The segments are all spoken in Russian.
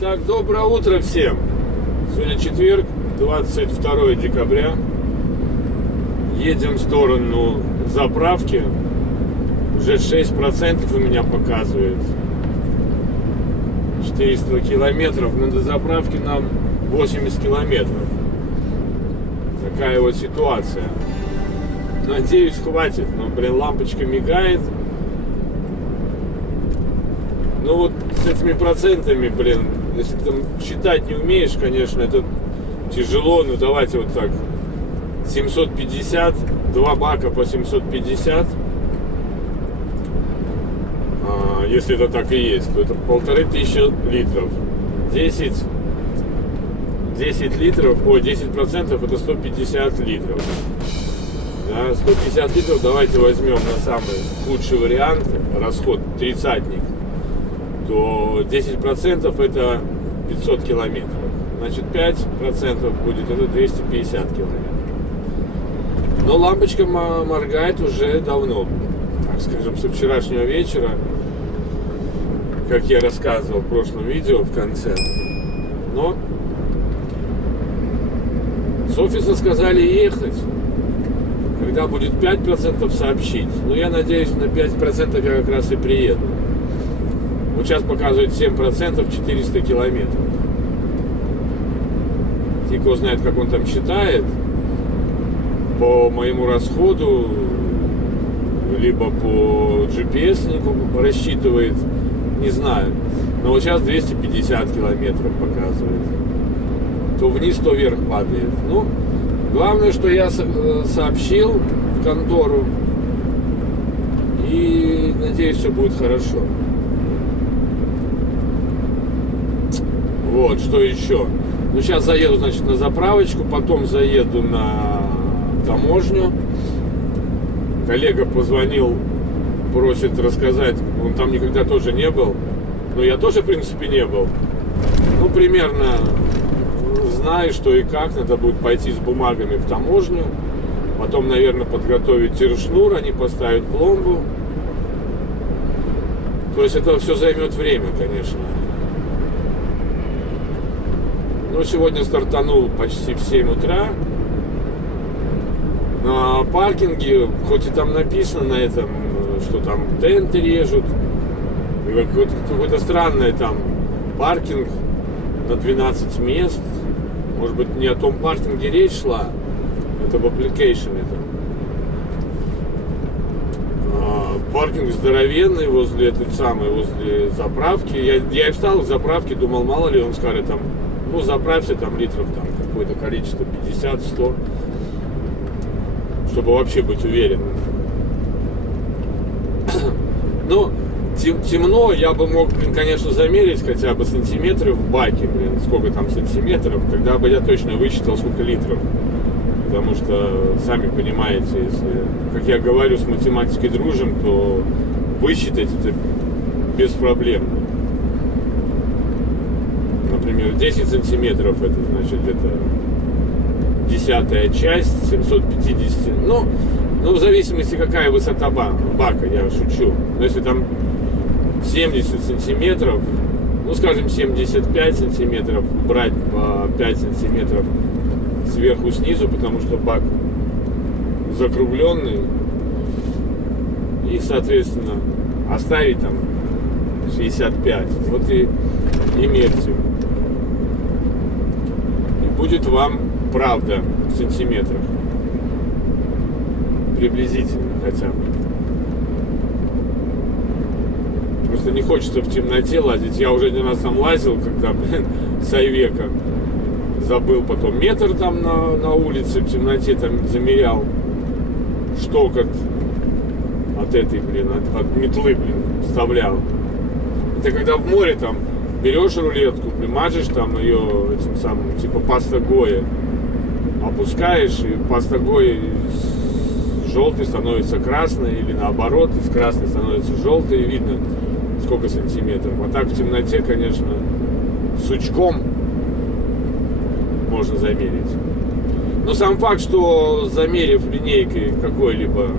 Так, доброе утро всем. Сегодня четверг, 22 декабря. Едем в сторону заправки. Уже 6% у меня показывает. 400 километров, но до заправки нам 80 километров. Такая вот ситуация. Надеюсь, хватит. Но, лампочка мигает. Ну вот с этими процентами, если там считать не умеешь, конечно, это тяжело. Ну давайте вот так. 750, 2 бака по 750. Если это так и есть, то это 1500 литров. 10 литров, 10% это 150 литров. Да, 150 литров давайте возьмем на самый худший вариант, расход тридцатник, то 10% это 500 километров. Значит 5% будет, это 250 километров. Но лампочка моргает уже давно, так скажем, со вчерашнего вечера, как я рассказывал в прошлом видео в конце. Но с офиса сказали ехать, когда будет 5% сообщить. Но я надеюсь, на 5% я как раз и приеду. Вот сейчас показывает 7%, 400 километров. Тико знает, как он там считает. По моему расходу, либо по GPS-нику рассчитывает, не знаю. Но вот сейчас 250 километров показывает. То вниз, то вверх падает. Ну, главное, что я сообщил в контору. И надеюсь, все будет хорошо. Вот, что еще? Ну, сейчас заеду, значит, на заправочку, потом заеду на таможню. Коллега позвонил, просит рассказать, он там никогда тоже не был. Но я тоже, в принципе, не был. Ну, примерно знаю, что и как. Надо будет пойти с бумагами в таможню. Потом, наверное, подготовить тершнур, они поставят пломбу. То есть это все займет время, конечно. Ну, сегодня стартанул почти в 7 утра. На паркинге, хоть и там написано на этом, что там тенты режут, какой-то странный там паркинг на 12 мест. Может быть, не о том паркинге речь шла, это в аппликейшене. Паркинг здоровенный возле этой самой, возле заправки. Я и встал к заправке, думал, мало ли он скажет там, ну заправься там литров там какое-то количество, 50-100, чтобы вообще быть уверенным. Ну, темно, я бы мог, конечно, замерить хотя бы сантиметры в баке, сколько там сантиметров, тогда бы я точно высчитал, сколько литров. Потому что, сами понимаете, если, как я говорю, с математикой дружим, то высчитать это без проблем. Например, 10 сантиметров, это значит, это 10-я часть 750. Ну, в зависимости, какая высота бака, я шучу. Но если там 70 сантиметров, ну, скажем, 75 сантиметров, брать по 5 сантиметров сверху снизу, потому что бак закругленный, и, соответственно, оставить там 65. Вот и мерьте. И будет вам правда в сантиметрах. Приблизительно хотя бы. Просто не хочется в темноте лазить. Я уже один раз там лазил, когда, с Айвека. Забыл потом метр там на улице в темноте там замерял. Шток от этой, от метлы, вставлял. Это когда в море там берешь рулетку, мажешь там ее этим самым, типа паста Гоя, опускаешь, и паста Гоя желтый становится красный, или наоборот, из красной становится желтый, и видно сколько сантиметров. А так в темноте, конечно, сучком можно замерить. Но сам факт, что замерив линейкой какой-либо...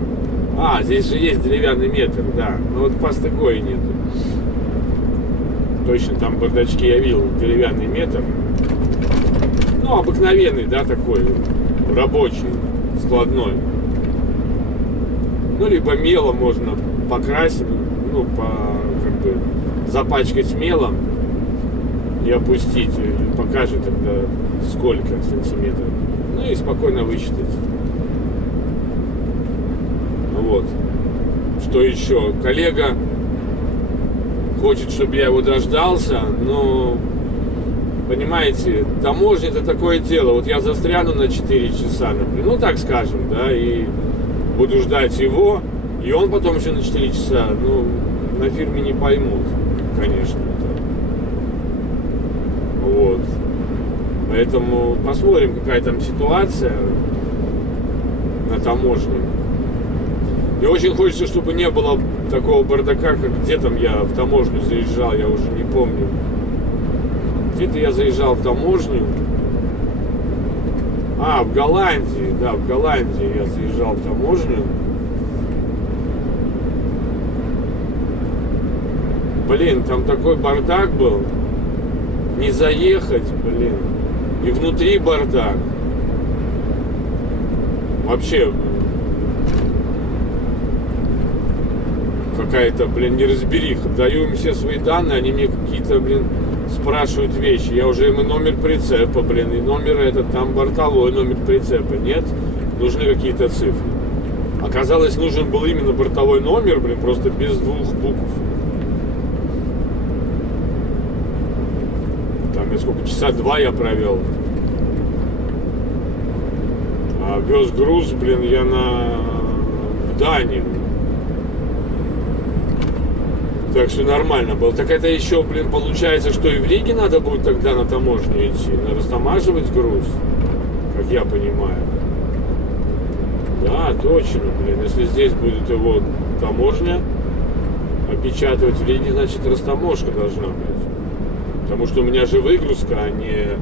здесь же есть деревянный метр, да. Но вот пасты Гои нету. точно там бардачки я видел, деревянный метр. Ну, обыкновенный, да, такой, рабочий, складной. Ну, либо мелом можно покрасить, ну, как бы запачкать мелом и опустить, и покажет тогда сколько сантиметров. Ну и спокойно высчитать. Вот. Что еще? Коллега хочет, чтобы я его дождался, но, понимаете, таможня — это такое дело. Вот я застряну на 4 часа, например, ну так скажем, да, и буду ждать его, и он потом еще на 4 часа, ну, на фирме не поймут, конечно. Вот. Поэтому посмотрим, какая там ситуация на таможне. И очень хочется, чтобы не было такого бардака, как где там я в таможню заезжал, я уже не помню. Где-то я заезжал в таможню. В Голландии, да, в Голландии я заезжал в таможню. Блин, там такой бардак был. Не заехать, блин. И внутри бардак. Вообще какая-то, блин, неразбериха. Даю им все свои данные, они мне какие-то, блин, спрашивают вещи. Я уже им и номер прицепа, блин, и номер этот, там бортовой номер прицепа. Нет, нужны какие-то цифры. Оказалось, нужен был именно бортовой номер, блин, просто без 2 букв. Там я сколько, часа 2 я провел. А вез груз, блин, я в Данию. Так что нормально было. Так это еще, блин, получается, что и в Риге надо будет тогда на таможню идти, растамаживать груз, как я понимаю. Да, точно, блин. Если здесь будет его таможня опечатывать, в Риге, значит, растаможка должна быть. Потому что у меня же выгрузка, а не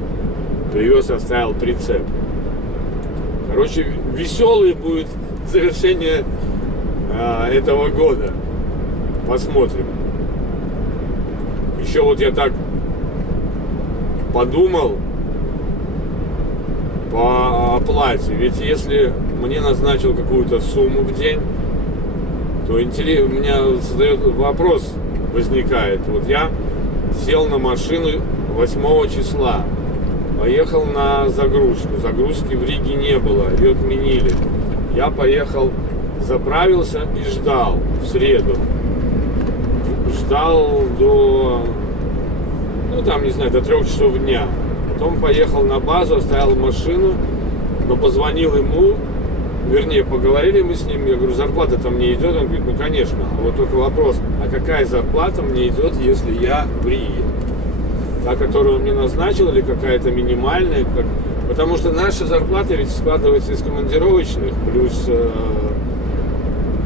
привез, оставил прицеп. Короче, веселый будет завершение этого года. Посмотрим. Еще вот я так подумал по оплате. Ведь если мне назначил какую-то сумму в день, то у меня вопрос возникает. Вот я сел на машину 8 числа, поехал на загрузку. Загрузки в Риге не было, ее отменили. Я поехал, заправился и ждал в среду. Ждал до, ну там, не знаю, до 3 часов дня. Потом поехал на базу, оставил машину, но позвонил ему, вернее, поговорили мы с ним, я говорю, зарплата там мне идет, он говорит, ну конечно, а вот только вопрос, а какая зарплата мне идет, если я в Риге? Та, которую он мне назначил, или какая-то минимальная? Потому что наша зарплата ведь складывается из командировочных, плюс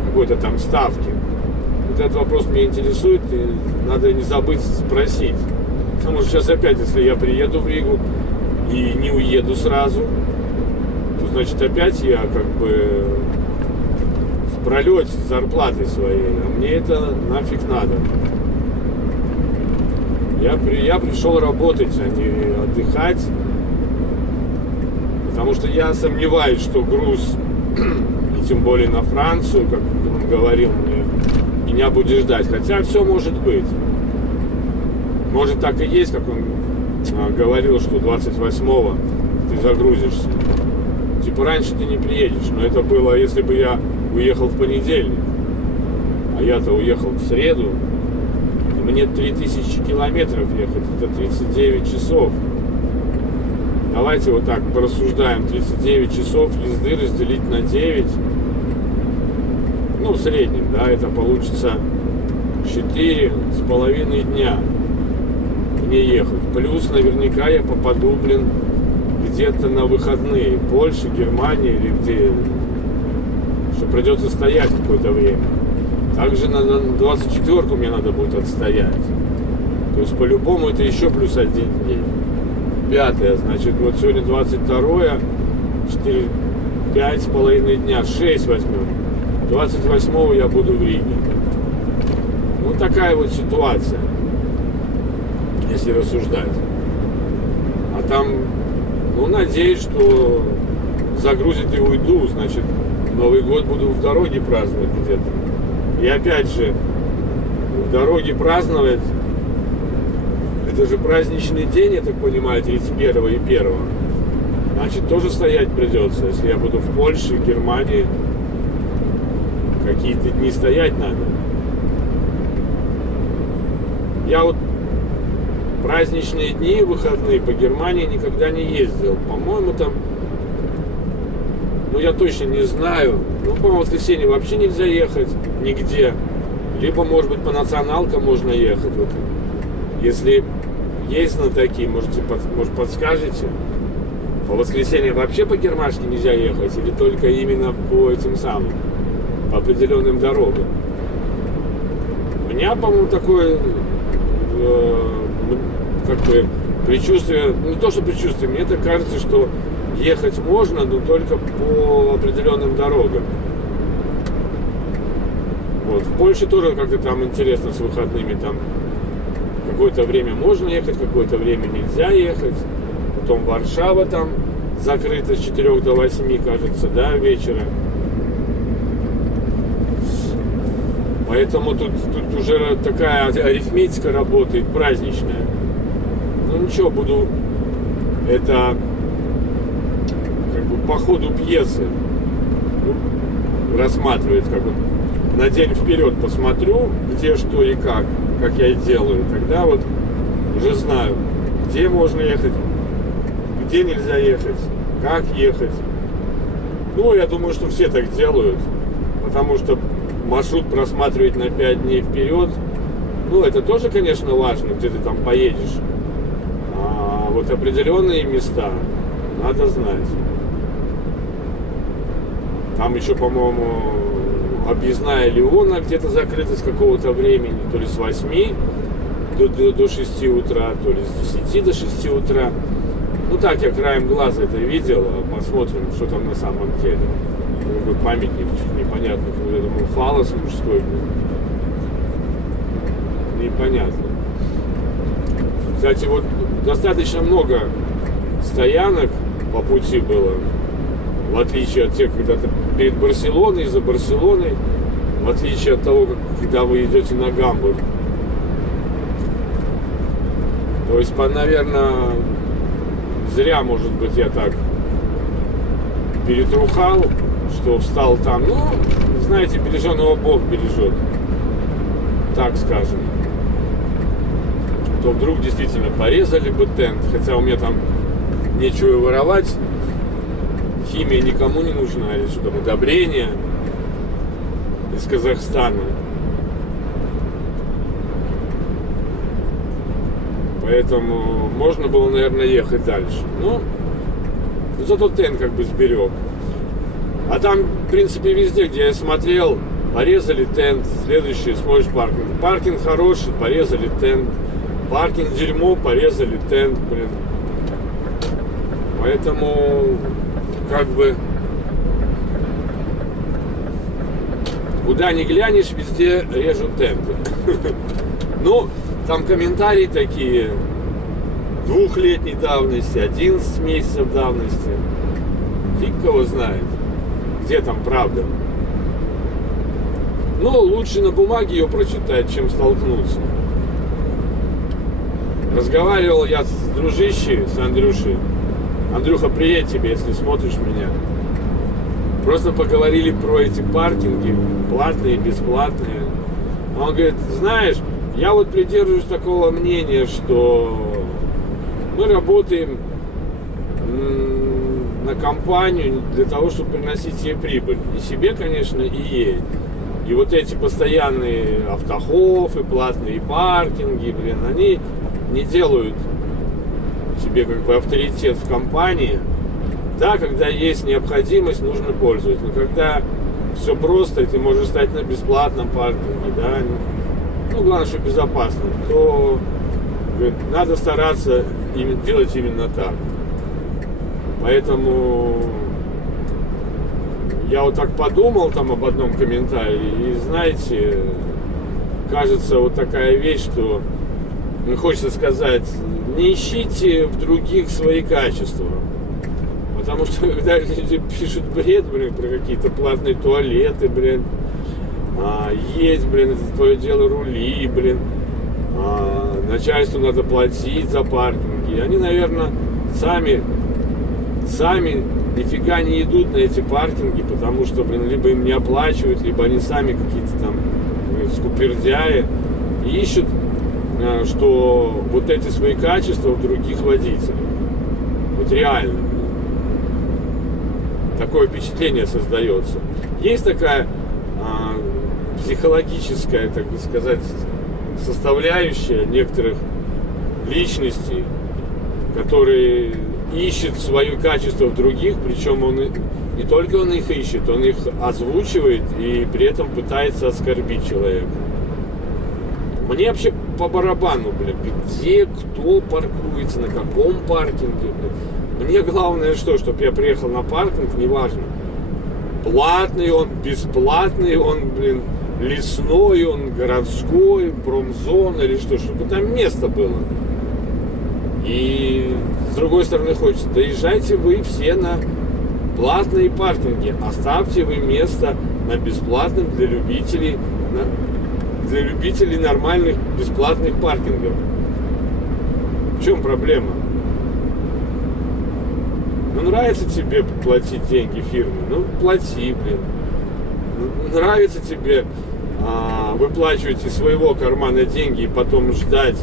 какой-то там ставки. Вот этот вопрос меня интересует, и надо не забыть спросить. Потому что сейчас опять, если я приеду в Ригу и не уеду сразу, то значит опять я как бы в пролете с зарплатой своей. А мне это нафиг надо. Я пришел работать, а не отдыхать. Потому что я сомневаюсь, что груз, и тем более на Францию, как он говорил мне, меня будет ждать. Хотя все может быть. Может так и есть, как он говорил, что 28-го ты загрузишься. Типа раньше ты не приедешь. Но это было, если бы я уехал в понедельник. А я-то уехал в среду. И мне 3000 километров ехать. Это 39 часов. Давайте вот так порассуждаем. 39 часов езды разделить на 9. Ну, в среднем, да, это получится 4,5 дня мне ехать. Плюс наверняка я попаду, блин, где-то на выходные. Польша, Германия или где. Что придется стоять какое-то время. Также на 24-ку мне надо будет отстоять. То есть по-любому это еще плюс 1 день. 5-е, значит, вот сегодня 22-е, 5,5 дня, 6 возьмем. 28-го я буду в Риге. Вот такая вот ситуация. если рассуждать. А там, ну, надеюсь, что загрузят и уйду, значит, Новый год буду в дороге праздновать где-то. И опять же, в дороге праздновать, это же праздничный день, я так понимаю, 31 и 1. Значит, тоже стоять придется, если я буду в Польше, Германии, какие-то дни стоять надо. Я вот праздничные дни, выходные по Германии никогда не ездил. По-моему, там, ну я точно не знаю. Ну, по-моему, в воскресенье вообще нельзя ехать нигде. Либо, может быть, по националкам можно ехать. Вот. Если есть знатоки, может, подскажете? По воскресенье вообще по Германии нельзя ехать? Или только именно по этим самым, по определенным дорогам? У меня, по-моему, такое как бы предчувствие, не то что предчувствие, мне так кажется, что ехать можно, но только по определенным дорогам. Вот. В Польше тоже как-то там интересно с выходными, там какое-то время можно ехать, какое-то время нельзя ехать. Потом Варшава там закрыта с 4 до 8, кажется, да, вечера. Поэтому тут уже такая арифметика работает праздничная. Ну ничего, буду это как бы по ходу пьесы рассматривать, как бы на день вперед посмотрю, где что и как я и делаю. Тогда вот уже знаю, где можно ехать, где нельзя ехать, как ехать. Ну, я думаю, что все так делают, потому что маршрут просматривать на 5 дней вперед, ну, это тоже, конечно, важно, где ты там поедешь. А вот определенные места надо знать. Там еще, по-моему, объездная Леона где-то закрыта с какого-то времени, то ли с 8 до 6 утра, то ли с 10 до 6 утра. Ну так, я краем глаза это видел, посмотрим, что там на самом деле. Памятник непонятно, я думаю, фалос мужской. Непонятно. Кстати, вот достаточно много стоянок по пути было, в отличие от тех, когда ты перед Барселоной, за Барселоной, в отличие от того, когда вы идете на Гамбург. То есть, наверное, зря, может быть, я так перетрухал, что встал там. Ну, знаете, береженого Бог бережет, так скажем. То вдруг действительно порезали бы тент, хотя у меня там нечего воровать, химия никому не нужна, или что там, удобрения из Казахстана. Поэтому можно было, наверное, ехать дальше. Ну, зато тент как бы сберег. А там, в принципе, везде, где я смотрел, порезали тент, следующий, смотришь паркинг. Паркинг хороший, порезали тент. Паркинг дерьмо, порезали тент, блин. Поэтому, как бы, куда ни глянешь, везде режут тенты. Ну, там комментарии такие, 2-летней давности, 11 месяцев давности. Фиг кого знает, где там правда. Ну, лучше на бумаге ее прочитать, чем столкнуться. Разговаривал я с дружищей, с Андрюшей. Андрюха, привет тебе, если смотришь меня. Просто поговорили про эти паркинги, платные, бесплатные. Он говорит, знаешь, я вот придерживаюсь такого мнения, что мы работаем на компанию для того, чтобы приносить ей прибыль. И себе, конечно, и ей. И вот эти постоянные автохофы, платные паркинги, блин, они не делают себе как бы авторитет в компании. Да, когда есть необходимость, нужно пользоваться. Но когда все просто, и ты можешь стать на бесплатном паркинге, да, ну, главное, что безопасно, то говорит, надо стараться делать именно так. Поэтому я вот так подумал там об одном комментарии, и знаете, кажется, вот такая вещь, что мне хочется сказать, не ищите в других свои качества. Потому что когда люди пишут бред, блин, про какие-то платные туалеты, блин, есть, блин, это твое дело, рули, блин, начальству надо платить за паркинги. Они, наверное, сами нифига не идут на эти паркинги, потому что, блин, либо им не оплачивают, либо они сами какие-то там, блин, скупердяи и ищут, что вот эти свои качества в других водителях. Вот реально. Такое впечатление создается. Есть такая психологическая, так бы сказать, составляющая некоторых личностей, которые ищут свое качество в других, причем не только он их ищет, он их озвучивает и при этом пытается оскорбить человека. Мне вообще по барабану, блин, где кто паркуется, на каком паркинге, блин. Мне главное что, чтобы я приехал на паркинг, неважно, платный он, бесплатный он, блин, лесной он, городской, промзона или что, чтобы там место было. И с другой стороны хочется, доезжайте вы все на платные паркинги, оставьте вы место на бесплатном для любителей нормальных бесплатных паркингов. В чем проблема? Ну, нравится тебе платить деньги фирме, ну плати, блин. Нравится тебе выплачивать из своего кармана деньги и потом ждать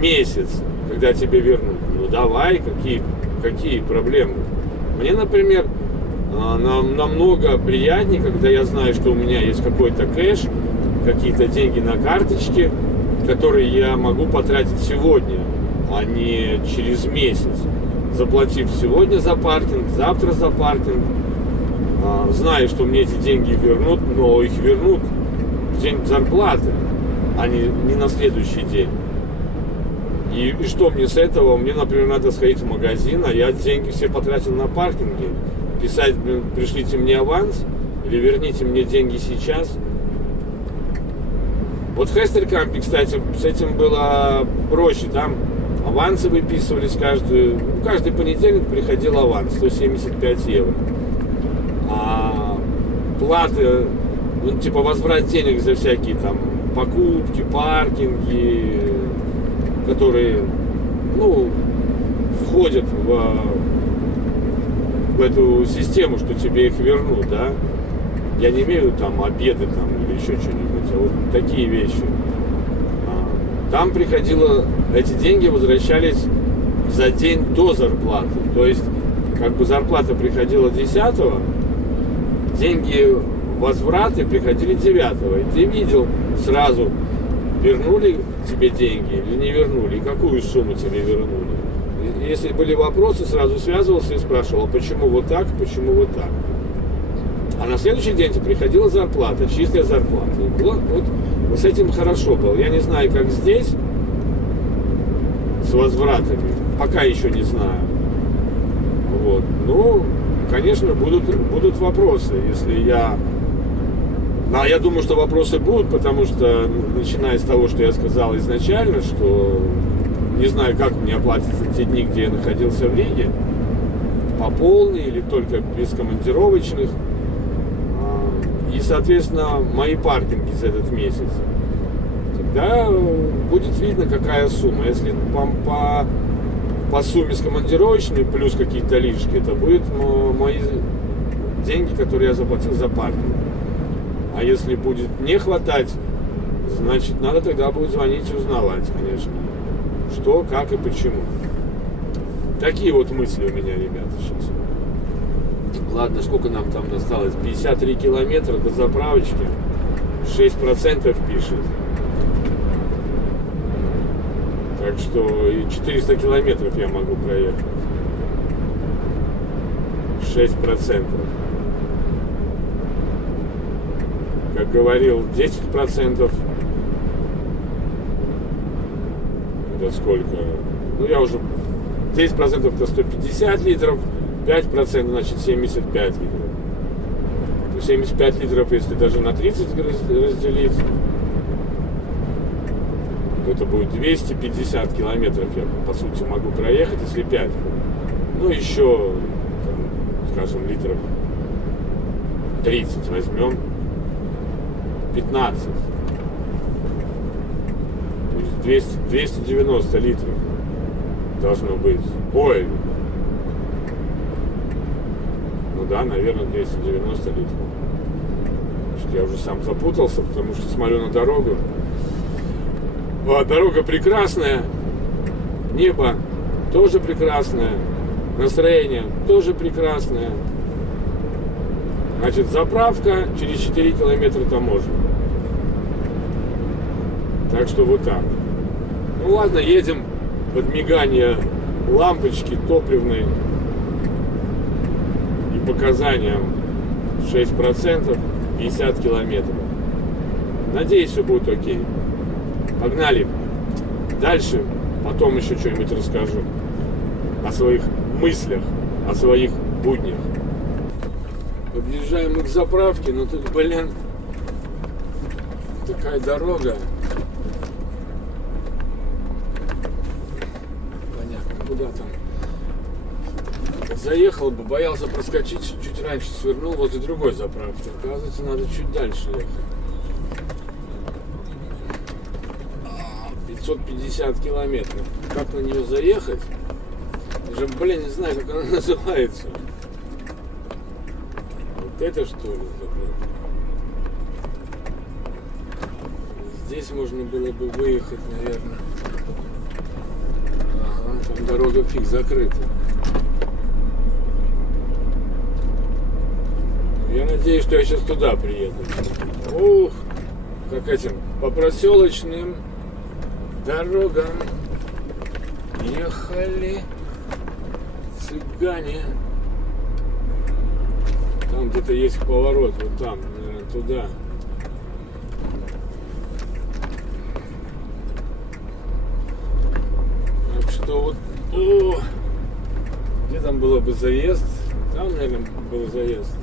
месяц, когда тебе вернут. Ну давай, какие проблемы? Мне, например, намного приятнее, когда я знаю, что у меня есть какой-то кэш, какие-то деньги на карточке, которые я могу потратить сегодня, а не через месяц. Заплатив сегодня за паркинг, завтра за паркинг, знаю, что мне эти деньги вернут, но их вернут в день зарплаты, а не на следующий день. И что мне с этого? Мне, например, надо сходить в магазин, а я деньги все потратил на паркинге. Писать, блин, пришлите мне аванс или верните мне деньги сейчас. Вот в Хестеркампе, кстати, с этим было проще. Там авансы выписывались каждый понедельник приходил аванс, 175 евро. А платы, ну, типа возврат денег за всякие там покупки, паркинги, которые, ну, входят в эту систему, что тебе их вернут, да. Я не имею там обеды там или еще что-нибудь, а вот такие вещи. Там эти деньги возвращались за день до зарплаты. То есть, как бы зарплата приходила 10-го, деньги возвраты приходили 9-го. И ты видел сразу, вернули тебе деньги или не вернули, и какую сумму тебе вернули. И если были вопросы, сразу связывался и спрашивал, а почему вот так, почему вот так. А на следующий день тебе приходила зарплата, чистая зарплата. И вот с этим хорошо было. Я не знаю, как здесь с возвратами, пока еще не знаю. Вот. Ну, конечно, будут вопросы, если я... я думаю, что вопросы будут, потому что, начиная с того, что я сказал изначально, что не знаю, как мне оплатят за те дни, где я находился в Риге, по полной или только без командировочных. И, соответственно, мои паркинги за этот месяц. Тогда будет видно, какая сумма. Если по сумме с командировочной плюс какие-то лишки, это будут мои деньги, которые я заплатил за паркинг. А если будет не хватать, значит, надо тогда будет звонить и узнавать, конечно, что, как и почему. Такие вот мысли у меня, ребята, сейчас. Ладно, сколько нам там осталось? 53 километра до заправочки. 6% пишет. Так что и 400 километров я могу проехать. 6%. Как говорил, 10%. Это сколько? Ну, я уже... 10% это 150 литров. 5% значит 75 литров. 75 литров, если даже на 30 разделить, то это будет 250 километров я, по сути, могу проехать, если 5. Ну, еще, там, скажем, литров 30 возьмем, 15. То есть 290 литров должно быть. Ой, ну да, наверное, 290 литров. Я уже сам запутался, потому что смотрю на дорогу. Дорога прекрасная, небо тоже прекрасное, настроение тоже прекрасное. Значит, заправка через 4 километра таможня. Так что вот так. Ну ладно, едем под мигание лампочки топливной и показаниям 6%, 50 километров. Надеюсь, все будет окей. Погнали. Дальше, потом еще что-нибудь расскажу о своих мыслях, о своих буднях. Подъезжаем мы к заправке, но тут, блин, такая дорога. Понятно, куда там. Заехал бы, боялся проскочить, чуть раньше свернул возле другой заправки. Оказывается, надо чуть дальше ехать. 550 километров. Как на нее заехать? Уже, блин, не знаю, как она называется. Вот это что ли? Здесь можно было бы выехать, наверное. Ага, там дорога фиг закрыта. Я надеюсь, что я сейчас туда приеду. Ух, как этим, по проселочным дорогам ехали цыгане. Там где-то есть поворот, вот там, наверное, туда. Так что вот, о, где там было бы заезд? Там, наверное, был заезд.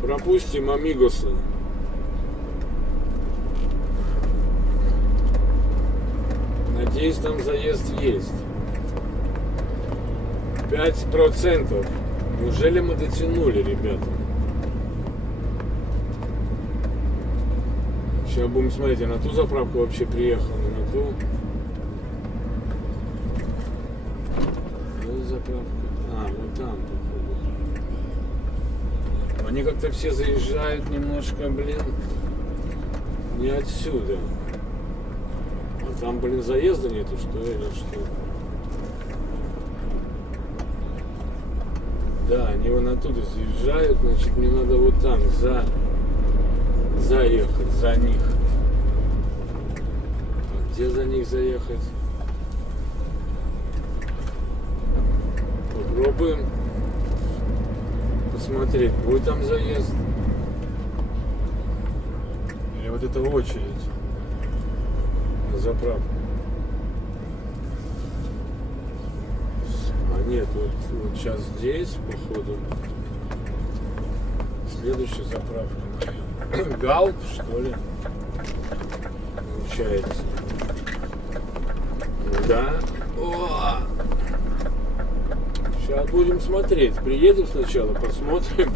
Пропустим Амигоса. Надеюсь, там заезд есть. 5%. Неужели мы дотянули, ребята? Сейчас будем смотреть, я на ту заправку вообще приехал, не на ту. Вот заправка. Вот там, походу. Они как-то все заезжают немножко, блин, не отсюда. А там, блин, заезда нету, что или что? Да, они вон оттуда заезжают, значит, мне надо вот там заехать, за них. А где за них заехать? Попробуем посмотреть, будет там заезд. Или вот это очередь на заправку. А нет, вот сейчас здесь, походу, следующая заправка. Галп, что ли? Получается. Да. О! Сейчас будем смотреть. Приедем сначала, посмотрим.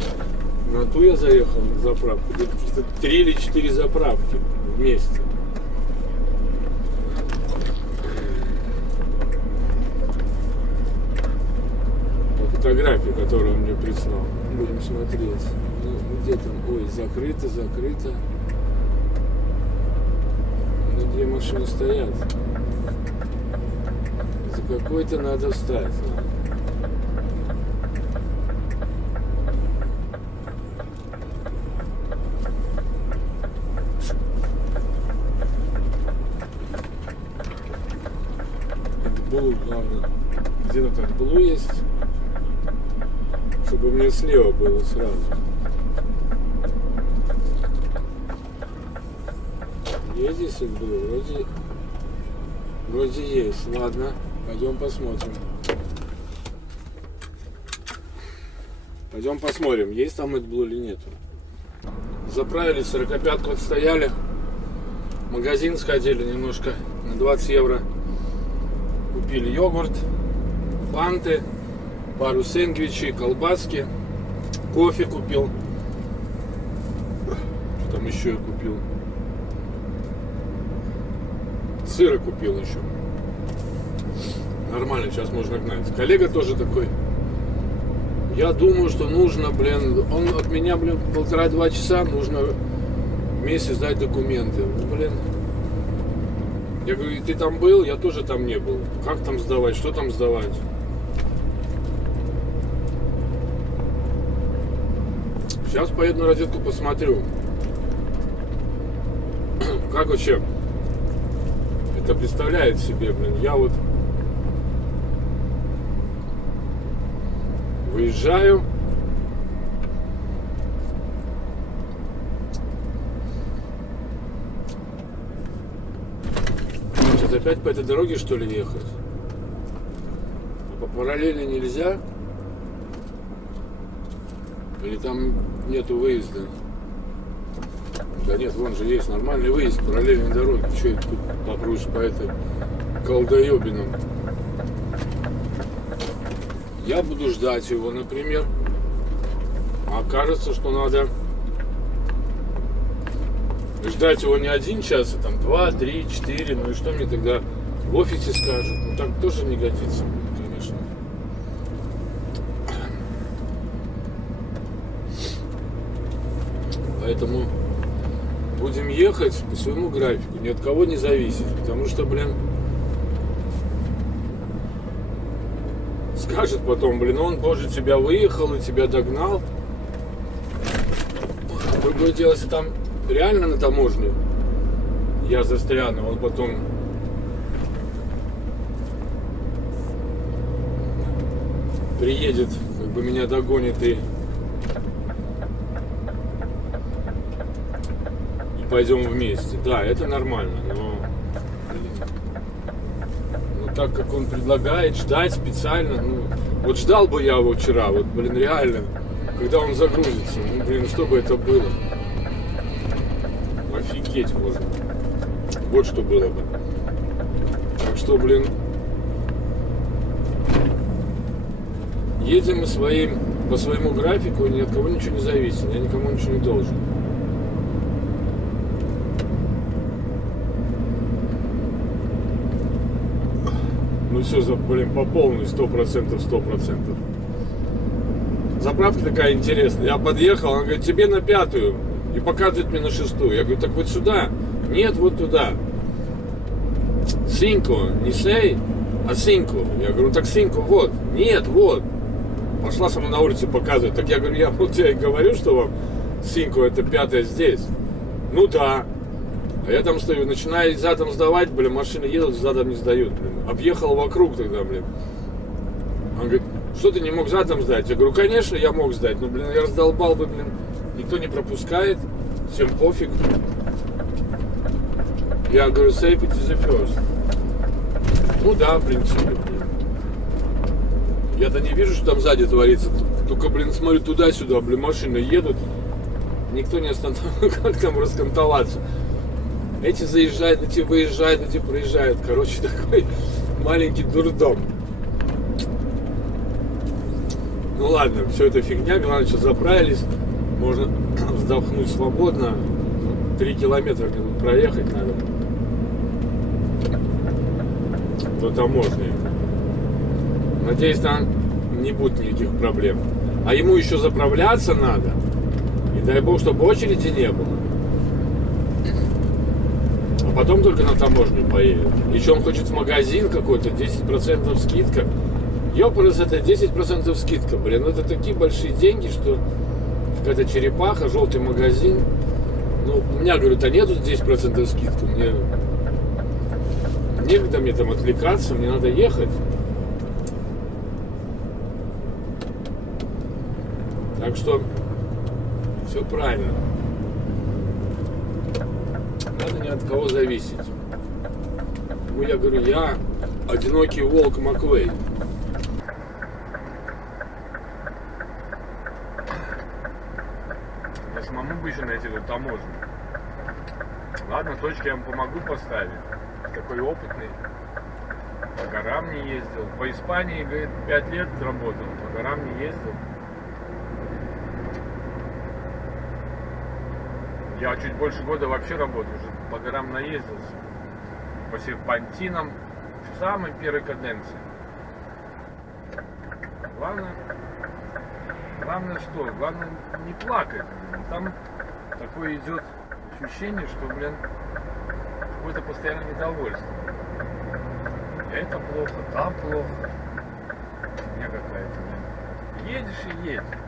На ту я заехал на заправку. Где-то 3 или 4 заправки вместе. По фотографии, которую он мне прислал. Будем смотреть. Ну, где там? Ой, закрыто, закрыто. Ну, где машины стоят? За какой-то надо встать. Блу, главное. Где-то так блу есть. Чтобы мне слева было сразу. Есть здесь блу? Вроде есть. Ладно, пойдем посмотрим. Пойдем посмотрим, есть там AdBlue или нету. Заправились, 45-ку отстояли. В магазин сходили немножко на 20 евро. Купили йогурт, фанты, пару сэндвичей, колбаски. Кофе купил. Что там еще я купил? Сыра купил еще. Нормально, сейчас можно гнать. Коллега тоже такой. Я думаю, что нужно, он от меня, 1,5-2 часа, нужно вместе сдать документы. Я говорю, ты там был? Я тоже там не был. Как там сдавать? Что там сдавать? Сейчас поеду на розетку, посмотрю. Как вообще это представляет себе, я вот выезжаю. Сейчас опять по этой дороге, что ли, ехать? А по параллели нельзя? Или там нету выезда? Да нет, вон же есть нормальный выезд, параллельной дороги. Что я тут попрусь по этой колдоебинам? Я буду ждать его, например. А кажется, что надо ждать его не 1 час, а там 2, 3, 4. Ну и что мне тогда в офисе скажут? Ну так тоже не годится, конечно. Поэтому будем ехать по своему графику, ни от кого не зависеть. Потому что, скажет потом, он позже тебя выехал и тебя догнал. Другое дело, если там реально на таможне я застряну, он потом приедет, меня догонит и пойдем вместе. Да, это нормально, но так как он предлагает ждать специально, вот ждал бы я его вчера, реально, когда он загрузится, что бы это было? Офигеть можно. Вот что было бы. Так что, едем мы по своему графику, ни от кого ничего не зависит, я никому ничего не должен. Все, по полной, 100%. Заправка такая интересная. Я подъехал, он говорит, тебе на 5-ю. И показывает мне на 6-ю. Я говорю, так вот сюда. Нет, вот туда. Синко, не сей, а синко. Я говорю, так синко, вот. Нет, вот. Пошла со мной на улице показывать. Так я говорю, я вот тебе говорю, что вам синко, это 5-я здесь. Ну да. А я там стою, начинаю задом сдавать, машины едут, задом не сдают, Объехал вокруг тогда, Он говорит, что ты не мог задом сдать? Я говорю, конечно, я мог сдать, но, я раздолбал бы, никто не пропускает, всем пофиг. Я говорю, safety the first. Ну да, в принципе, Я-то не вижу, что там сзади творится, только, смотрю туда-сюда, машины едут, никто не останавливается, как там раскантоваться. Эти заезжают, эти выезжают, эти проезжают. Короче, такой маленький дурдом. Ну ладно, все это фигня. Главное, что заправились. Можно вздохнуть свободно. 3 километра где-то проехать надо. До таможни. Надеюсь, там не будет никаких проблем. А ему еще заправляться надо. И дай бог, чтобы очереди не было. Потом только на таможню поедет. Еще он хочет в магазин какой-то, 10% скидка. Ёпрст, это 10% скидка, это такие большие деньги, что какая-то черепаха, желтый магазин. У меня, говорю, нету 10% скидки, мне некогда мне там отвлекаться, мне надо ехать. Так что все правильно. Надо ни от кого зависеть. Я говорю, я одинокий волк Маквей. таможню. Ладно, точки я вам помогу поставить. Такой опытный. По горам не ездил. По Испании, говорит, 5 лет работал. По горам не ездил. Я чуть больше года вообще работаю. Уже по горам наездился. По серпантинам. В самой первой каденции. Главное что? Главное не плакать. Там такое идет ощущение, что, блин, какое-то постоянное недовольство. Это плохо, там плохо. У меня какая-то, блин. Едешь и едешь.